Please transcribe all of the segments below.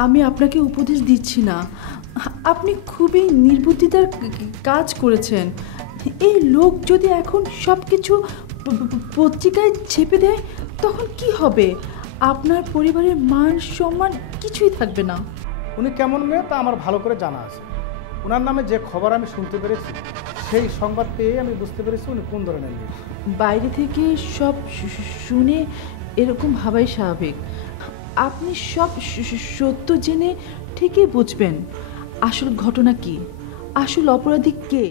আমি আপনাকে উপদেশ দিচ্ছি না, আপনি খুবই নির্বুদ্ধিতার কাজ করেছেন। এই লোক যদি এখন সব কিছু পত্রিকায় ছেপে দেয় তখন কি হবে? আপনার পরিবারের মান সম্মান কিছুই থাকবে না। উনি কেমন মেয়ে তা আমার ভালো করে জানা আছে। ওনার নামে যে খবর আমি শুনতে পেরেছি, সেই সংবাদ পেয়ে আমি বুঝতে পেরেছি উনি কোন ধরনের মেয়ে। বাইরে থেকে সব শুনে এরকম ভাবাই স্বাভাবিক। আপনি সব সত্য জেনে ঠিকই বুঝবেন আসল ঘটনা কি, আসল অপরাধী কে।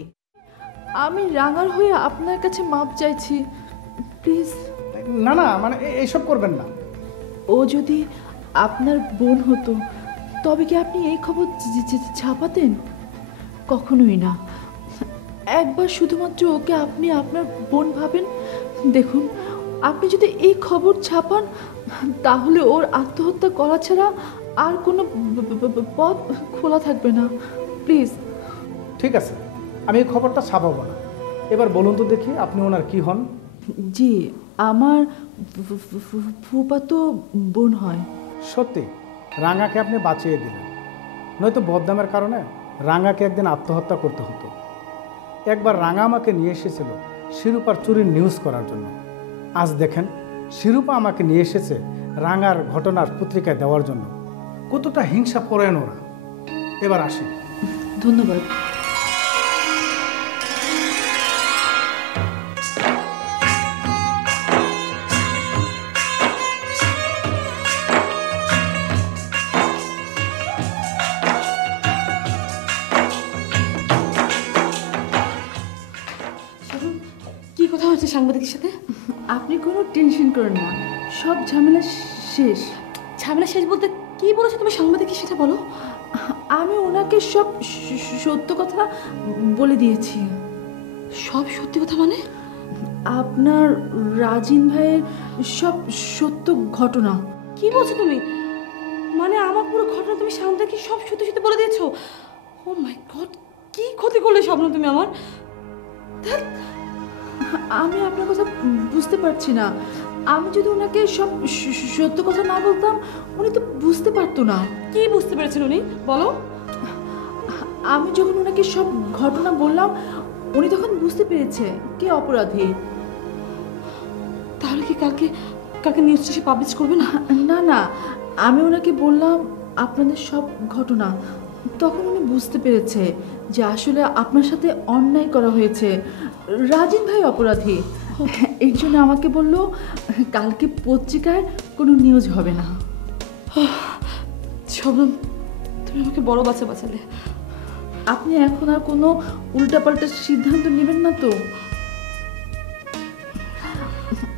আমি রাঙার হয়ে আপনার কাছে মাপ চাইছি, প্লিজ। না না, মানে এইসব করবেন না। ও যদি আপনার বোন হতো তবে কি আপনি এই খবর ছাপাতেন? কখনোই না। একবার শুধুমাত্র ওকে আপনি আপনার বোন ভাবেন। দেখুন, আপনি যদি এই খবর ছাপান তাহলে ওর আত্মহত্যা করা ছাড়া আর কোনো পথ খোলা থাকবে না। প্লিজ। ঠিক আছে, আমি এই খবরটা ছাপাবো না। এবার বলুন তো দেখি, আপনি ওনার কি হন? জি, আমার ফুফাতো বোন হয়। সত্যি রাঙাকে আপনি বাঁচিয়ে দিলেন, নয়তো বদনামের কারণে রাঙাকে একদিন আত্মহত্যা করতে হতো। একবার রাঙা আমাকে নিয়ে এসেছিল শিরূপার চুরির নিউজ করার জন্য। আজ দেখেন, শিরূপা আমাকে নিয়ে এসেছে রাঙার ঘটনার পত্রিকায় দেওয়ার জন্য। কতটা হিংসা পরায়ণ ওরা। এবার আসি। ধন্যবাদ। কি কথা হচ্ছে সাংবাদিকের সাথে? আপনি কোনো টেনশন করেন না, সব ঝামেলা শেষ। ঝামেলা শেষ বলতে কি বলেছো তুমি সাংবাদিকের সাথে? বলো। আমি ওনাকে সব সত্য কথা বলে দিয়েছি। সব সত্যি কথা মানে? আপনার রাজিন ভাইয়ের সব সত্য ঘটনা। কি বলছো তুমি? মানে আমার পুরো ঘটনা তুমি সাংবাদিককে সব সত্যি সত্যি বলে দিয়েছো? ও মাই গড, কি ক্ষতি করলে স্বপ্ন তুমি আমার। আমি আপনার কথা বুঝতে পারছি না। আমি যদি ওনাকে সব সত্য কথা না বলতাম উনি তো বুঝতে পারতো না। কি বুঝতে পেরেছেন উনি? বলো। আমি যখন ওনাকে সব ঘটনা বললাম উনি তখন বুঝতে পেরেছে কে অপরাধী। তাহলে কি কালকে কালকে নিউজটা সে পাবলিশ করবে না? না না, আমি ওনাকে বললাম আপনাদের সব ঘটনা, তখন উনি বুঝতে পেরেছে যে আসলে আপনার সাথে অন্যায় করা হয়েছে, রাজিন ভাই অপরাধী। এই জন্য আমাকে বলল কালকে পত্রিকায় কোনো নিউজ হবে না। শবনম, তুমি আমাকে বড় বাঁচালে। আপনি এখন আর কোনো উল্টাপাল্টা সিদ্ধান্ত নেবেন না তো?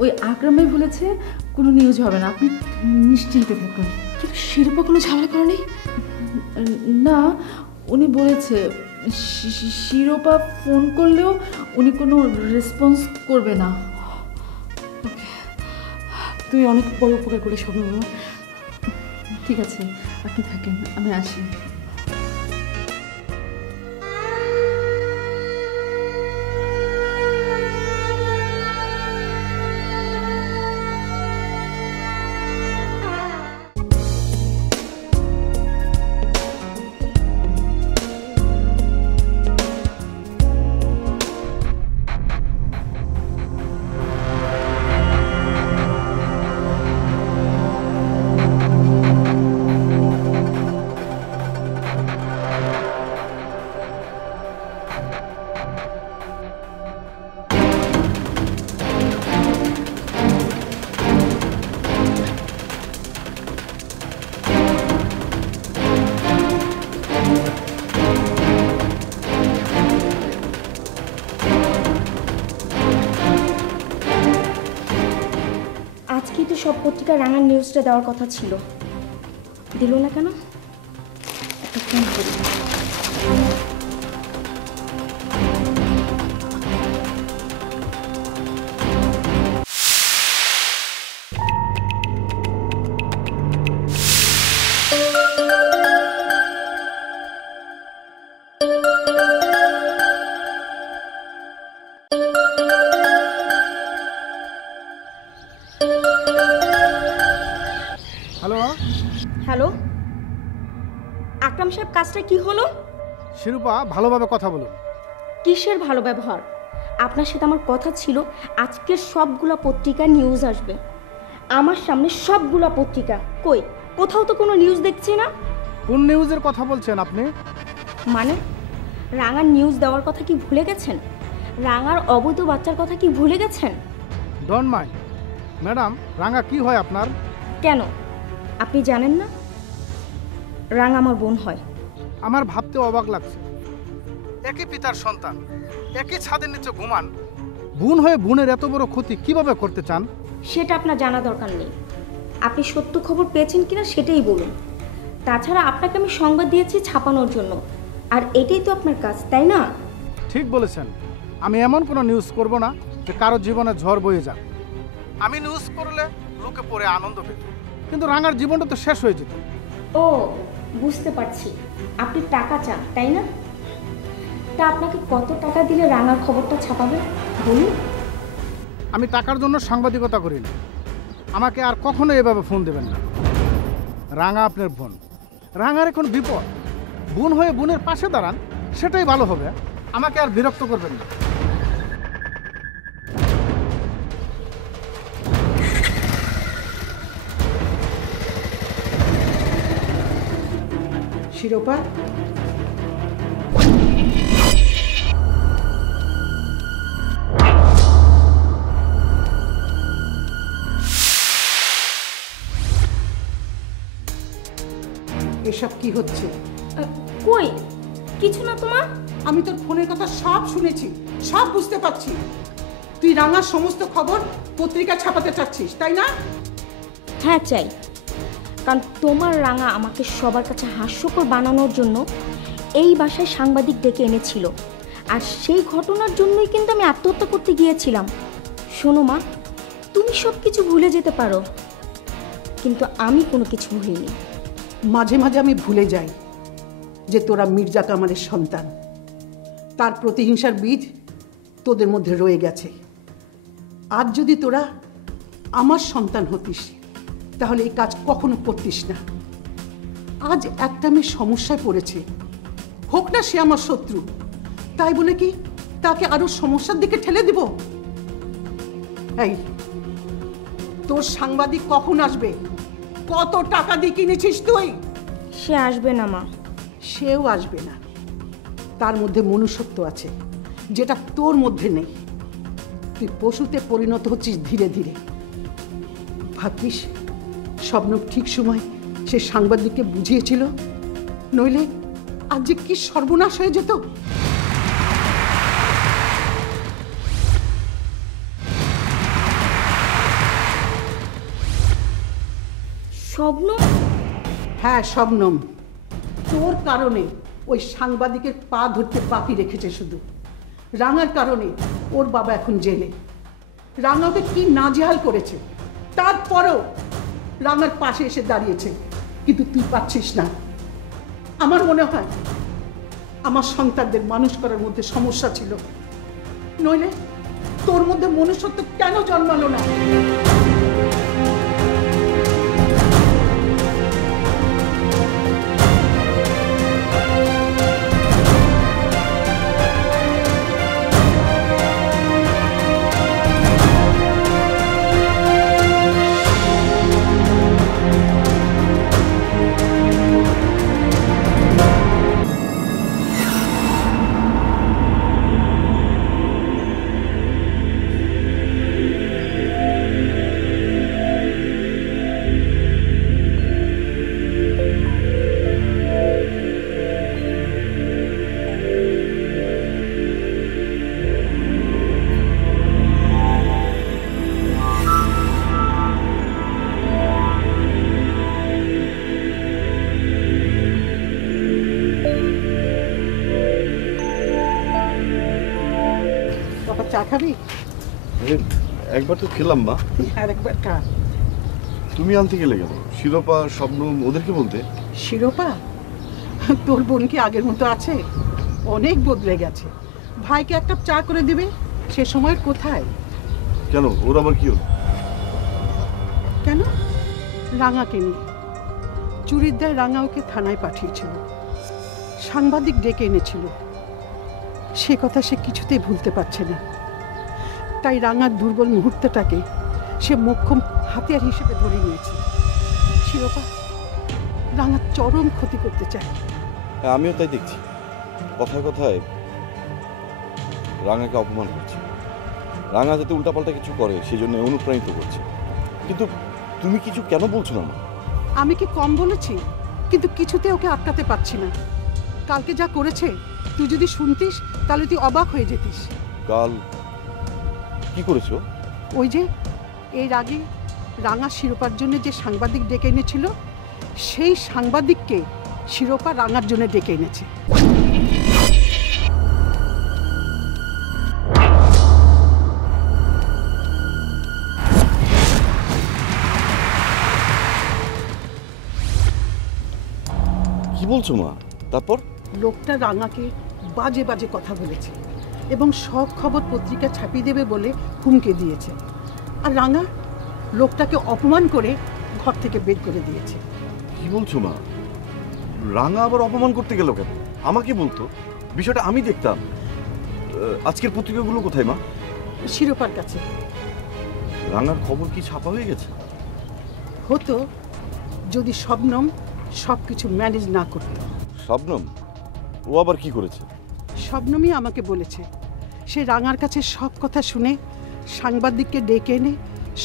ওই আকরামই বলেছে কোনো নিউজ হবে না, আপনি নিশ্চিন্তে থাকুন। কিন্তু শিরূপা কোনো ঝামেলা করেনি? না, উনি বলেছে শিরোপা ফোন করলেও উনি কোনো রেসপন্স করবে না। তুমি অনেক বড় উপকার করে শবনম। ঠিক আছে, আপনি থাকেন, আমি আসি। আজকেই তো সব পত্রিকা রাঙার নিউজটা দেওয়ার কথা ছিল, দিল না কেন? একটা ফোন করি। হ্যালো। হ্যালো, আকরাম সাহেব কাজটা কি হলো? শিরূপা, ভালোভাবে কথা বলুন। কিসের ভালো ব্যবহার? আপনার সাথে আমার কথা ছিল আজকের সবগুলা পত্রিকা নিউজ আসবে। আমার সামনে সবগুলা পত্রিকা, কই কোথাও তো কোনো নিউজ দেখছি না। কোন নিউজের কথা বলছেন আপনি? মানে রাঙার নিউজ দেওয়ার কথা কি ভুলে গেছেন? রাঙার অবৈধ বাচ্চার কথা কি ভুলে গেছেন? ডোন্ট মাইন্ড ম্যাডাম, রাঙা কি হয় আপনার? কেন আপনি জানেন না? রাঙা আমার বোন হয়। আমার ভাবতে অবাক লাগছে, একই পিতার সন্তান, একই ছাদের নিচে ঘুমান, বোন হয়ে বোনের এত বড় ক্ষতি কিভাবে করতে চান? সেটা আপনার জানা দরকার নেই। আপনি সত্য খবর পেয়েছেন কিনা সেটাই বলুন। তাছাড়া আপনাকে আমি সংবাদ দিয়েছি ছাপানোর জন্য, আর এটাই তো আপনার কাজ, তাই না? ঠিক বলেছেন, আমি এমন কোনো নিউজ করব না যে কারো জীবনে ঝড় বয়ে যাক। আমি নিউজ করলে লোকে পড়ে আনন্দ পেত, কিন্তু রাঙার জীবনটা তো শেষ হয়ে যেত। ও বুঝতে পারছি, আপনি টাকা চান, তাই না? তা আপনাকে কত টাকা দিলে রাঙার খবরটা ছাপাবেন বলুন? আমি টাকার জন্য সাংবাদিকতা করি না, আমাকে আর কখনো এভাবে ফোন দেবেন না। রাঙা আপনার বোন, রাঙার এখন বিপদ, বোন হয়ে বোনের পাশে দাঁড়ান, সেটাই ভালো হবে। আমাকে আর বিরক্ত করবেন না। শিরোপা, এসব কি হচ্ছে? কই কিছু না তোমার। আমি তোর ফোনের কথা সব শুনেছি, সব বুঝতে পারছি। তুই রাঙার সমস্ত খবর পত্রিকা ছাপাতে চাচ্ছিস, তাই না? হ্যাঁ চাই, কারণ তোমার রাঙা আমাকে সবার কাছে হাস্যকর বানানোর জন্য এই বাসায় সাংবাদিক ডেকে এনেছিল, আর সেই ঘটনার জন্যই কিন্তু আমি আত্মহত্যা করতে গিয়েছিলাম। শোনো মা, তুমি সব কিছু ভুলে যেতে পারো, কিন্তু আমি কোনো কিছু ভুলিনি। মাঝে মাঝে আমি ভুলে যাই যে তোরা মির্জা কামালের সন্তান। তার প্রতিহিংসার বীজ তোদের মধ্যে রয়ে গেছে। আজ যদি তোরা আমার সন্তান হতিস তাহলে এই কাজ কখনো করতিস না। আজ একটা মেয়ে সমস্যায় পড়েছে, হোক না সে আমার শত্রু, তাই বলে কি তাকে আরো সমস্যার দিকে ঠেলে দিব? এই, তোর সাংবাদিক কখন আসবে? কত টাকা দিয়ে কিনেছিস তুই? সে আসবে না মা। সেও আসবে না। তার মধ্যে মনুষ্যত্ব আছে যেটা তোর মধ্যে নেই। তুই পশুতে পরিণত হচ্ছিস ধীরে ধীরে। ভাবছিস স্বপ্ন ঠিক সময় সে সাংবাদিককে বুঝিয়েছিল, নইলে আজ যে কি সর্বনাশ হয়ে যেত। স্বপ্ন? হ্যাঁ শবনম, তোর কারণে ওই সাংবাদিকের পা ধরতে বাকি রেখেছে শুধু। রাঙার কারণে ওর বাবা এখন জেলে। রাঙা ওকে কি নাজেহাল করেছে, তারপরও রাঙার পাশে এসে দাঁড়িয়েছে, কিন্তু তুই পাচ্ছিস না। আমার মনে হয় আমার সন্তানদের মানুষ করার মধ্যে সমস্যা ছিল, নইলে তোর মধ্যে মনুষ্যত্ব কেন জন্মালো না? বাবা চা খাবি? একবার তো খেলাম মা। আর একবার খা। তুমি আনতে গেলে কেন? শিরোপা, শবনম ওদেরকে বলতে। শিরোপা, তোর বোন কি আগের মতো আছে? অনেক বদলে গেছে। ভাইকে এক কাপ চা করে দিবে, সে সময় কোথায়? কেন, ওর আবার কি হলো? কেন? রাঙাকে নিয়ে চুরির দায় রাঙা ওকে থানায় পাঠিয়েছিল। সাংবাদিক ডেকে এনেছিল, সে কথা সে কিছুতেই ভুলতে পারছে না। তাই রাঙার দুর্বল মুহূর্তটাকে সে মোক্ষম হাতিয়ার হিসেবে ধরে নিয়েছে। শিরোপা রাঙার চরম ক্ষতি করতে চায়। হ্যাঁ, আমিও তাই দেখছি। কথায় কথায় রাঙাকে অপমান করছে, রাঙা যাতে উল্টাপাল্টা কিছু করে সেজন্য অনুপ্রাণিত করছে। কিন্তু তুমি কিছু কেন বলছো না মা? আমি কি কম বলেছি? কিন্তু কিছুতে ওকে আটকাতে পারছি না। কালকে যা করেছে তুই যদি শুনতিস তাহলে তুই অবাক হয়ে যেতিস। কাল কি করেছো? ওই যে এর আগে রাঙা শিরোপার জন্য যে সাংবাদিক ডেকে এনেছিল, সেই সাংবাদিককে শিরোপা রাঙার জন্য ডেকে এনেছে। কি বলছো মা? তারপর? লোকটা রাঙাকে বাজে বাজে কথা বলেছে এবং সব খবর পত্রিকা ছাপিয়ে দেবে বলে হুমকে দিয়েছে। আর রাঙা লোকটাকে অপমান করে ঘর থেকে বের করে দিয়েছে। কি বলছো মা? রাঙা আবার অপমান করতে গেল কেন? আমাকে বলতো, বিষয়টা আমি দেখতাম। আজকের পত্রিকাগুলো কোথায় মা? শিরোপার কাছে। রাঙার খবর কি ছাপা হয়ে গেছে? হতো যদি শবনম সব কিছু ম্যানেজ না করত। শবনম? ও আবার কি করেছে? শবনমই আমাকে বলেছে সে রাঙার কাছে সব কথা শুনে সাংবাদিককে ডেকে এনে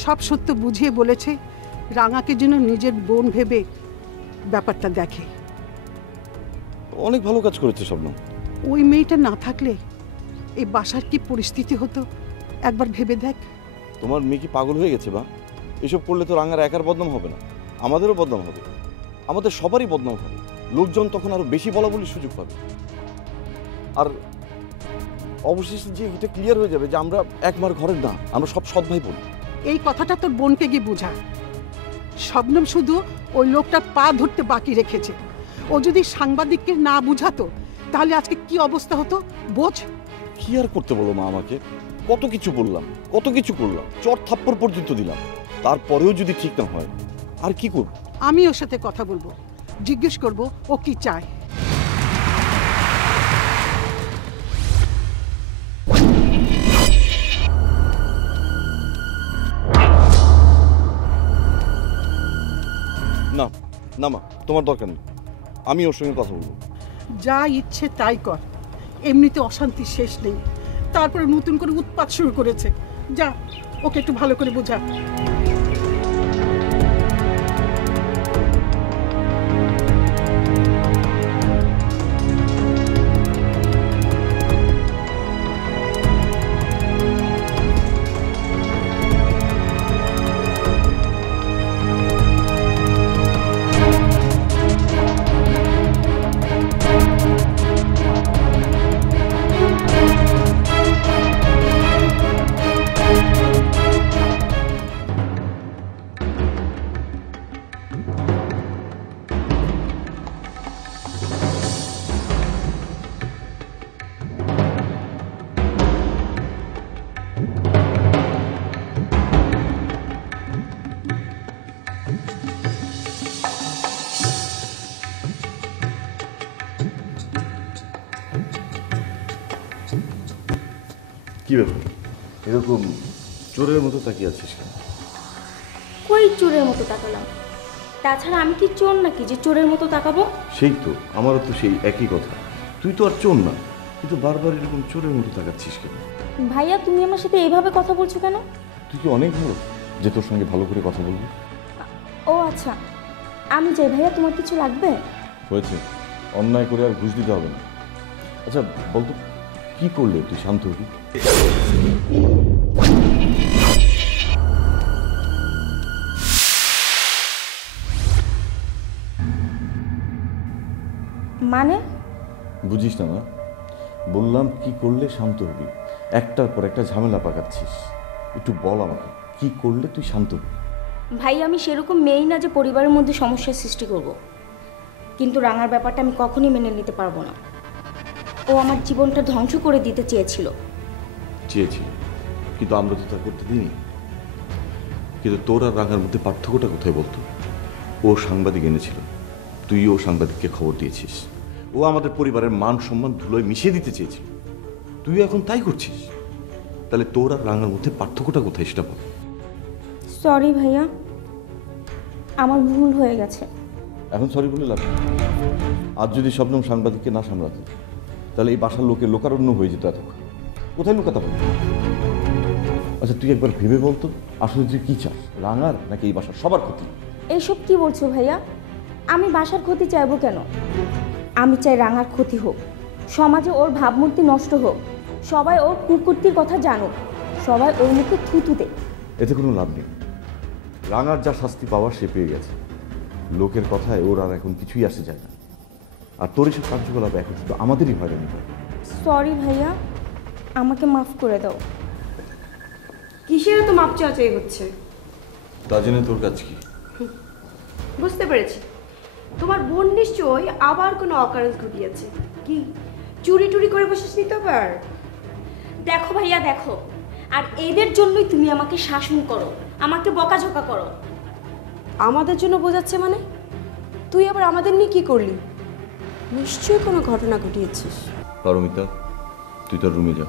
সব সত্য বুঝিয়ে বলেছে রাঙাকে যেন নিজের বোন ভেবে ব্যাপারটা দেখে। অনেক ভালো কাজ করেছে শবনম। ওই মেয়েটা না থাকলে এই বাসার কি পরিস্থিতি হতো একবার ভেবে দেখ। তোমার মেয়ে কি পাগল হয়ে গেছে মা? এসব করলে তো রাঙার একার বদনাম হবে না, আমাদেরও বদনাম হবে, আমাদের সবারই বদনাম হবে। লোকজন তখন আরো বেশি বলা বলির সুযোগ পাবে। আর অবশেষে যে এটা ক্লিয়ার হয়ে যাবে যে আমরা একমার ঘরের না, আমরা সব সৎ ভাই বোন। এই কথাটা তোর বোনকে গিয়ে বোঝা। শবনম শুধু ওই লোকটার পা ধরতে বাকি রেখেছে। ও যদি সাংবাদিককে না বুঝাতো তাহলে আজকে কি অবস্থা হতো বোঝ। কি আর করতে বলো মা আমাকে? কত কিছু বললাম, কত কিছু করলাম, চট থাপ্পড় পর্যন্ত দিলাম, তারপরেও যদি ঠিক না হয় আর কি করব? আমি ওর সাথে কথা বলবো, জিজ্ঞেস করব ও কি চায়। না না মা, তোমার দরকার নেই, আমি ওর সঙ্গে কথা বলবো। যা ইচ্ছে তাই কর, এমনিতে অশান্তি শেষ নেই, তারপরে নতুন করে উৎপাত শুরু করেছে। যা ওকে একটু ভালো করে বোঝা। কি ব্যাপার এরকম চোরের মতো তাকিয়ে আছিস কেন? কই চোরের মতো তাকালাম? তাছাড়া আমি কি চোর নাকি যে চোরের মতো তাকাবো? সেই তো, আমারও তো সেই একই কথা। তুই তো আর চোর না, কিন্তু বারবার এরকম চোরের মতো তাকাচ্ছিস কেন? ভাইয়া তুমি আমার সাথে এইভাবে কথা বলছো কেন? তুই কি অনেক ভালো যে তোর সঙ্গে ভালো করে কথা বলবি? ও আচ্ছা, আমি যাই ভাইয়া, তোমার কিছু লাগবে? হয়েছে, অন্যায় করে আর ঘুষ দিতে হবে না। আচ্ছা বলতো, কি করলে তুই শান্ত হবি? মানে? বুঝিস না না? বললাম কি করলে শান্ত হবি, একটার পর একটা ঝামেলা পাকাচ্ছিস। একটু বল আমাকে, কি করলে তুই শান্ত হবি? ভাই আমি সেরকম মেয়েই না যে পরিবারের মধ্যে সমস্যার সৃষ্টি করব, কিন্তু রাঙার ব্যাপারটা আমি কখনই মেনে নিতে পারবো না। ও আমার জীবনটা ধ্বংস করে দিতে চেয়েছিল। কিন্তু আমরা তো তা করতে দিইনি। কিন্তু তোর আর রাঙার মধ্যে পার্থক্যটা কোথায় বলতো? ও সাংবাদিক এনেছিল, তুই ও সাংবাদিককে খবর দিয়েছিস। ও আমাদের পরিবারের মান সম্মান ধুলোয় মিশিয়ে দিতে চেয়েছিল। তুই এখন তাই করছিস। তাহলে তোর আর রাঙার মধ্যে পার্থক্যটা কোথায় সেটা বল। সরি ভাইয়া, আমার ভুল হয়ে গেছে। এখন সরি বলে লাভ নেই। আজ যদি শবনম সাংবাদিককে না সামলাতে, তাহলে এই বাসার লোকের লোকারণ্য হয়ে যেত এতক্ষণ। কোথায় লুকাতে হবে? আচ্ছা তুই একবার ভেবে বলতো, আসলে তুই কি চাস, রাঙার নাকি এই বাসার সবার ক্ষতি? এইসব কি বলছো ভাইয়া? আমি বাসার ক্ষতি চাইবো কেন? আমি চাই রাঙার ক্ষতি হোক, সমাজে ওর ভাবমূর্তি নষ্ট হোক, সবাই ওর কুকুরটির কথা জানুক, সবাই ওর মুখে থুতু দেয়। এতে কোনো লাভ নেই। রাঙার যা শাস্তি পাওয়ার সে পেয়ে গেছে। লোকের কথায় ওর আর এখন কিছুই আসে যায় না। আর তোর এসব কার্যকলাপ এখন শুধু আমাদেরই হয়রানি হয়। সরি ভাইয়া, আমাকে মাফ করে দাও। কিসের তো মাপ চাই হচ্ছে? তা জেনে তোর কাজ কি? বুঝতে পেরেছি, তোমার বোন নিশ্চয়ই আবার কোনো অকারেন্স ঘটিয়েছে। কি চুরি টুরি করে বসেছিস তো আবার? দেখো ভাইয়া দেখো, আর এদের জন্যই তুমি আমাকে শাসন করো, আমাকে বকাঝকা করো। আমাদের জন্য বোঝাচ্ছে মানে? তুই আবার আমাদের নিয়ে কি করলি? নিশ্চয়ই কোনো ঘটনা ঘটিয়েছিস। পারমিতা, তুই তোর রুমে যা।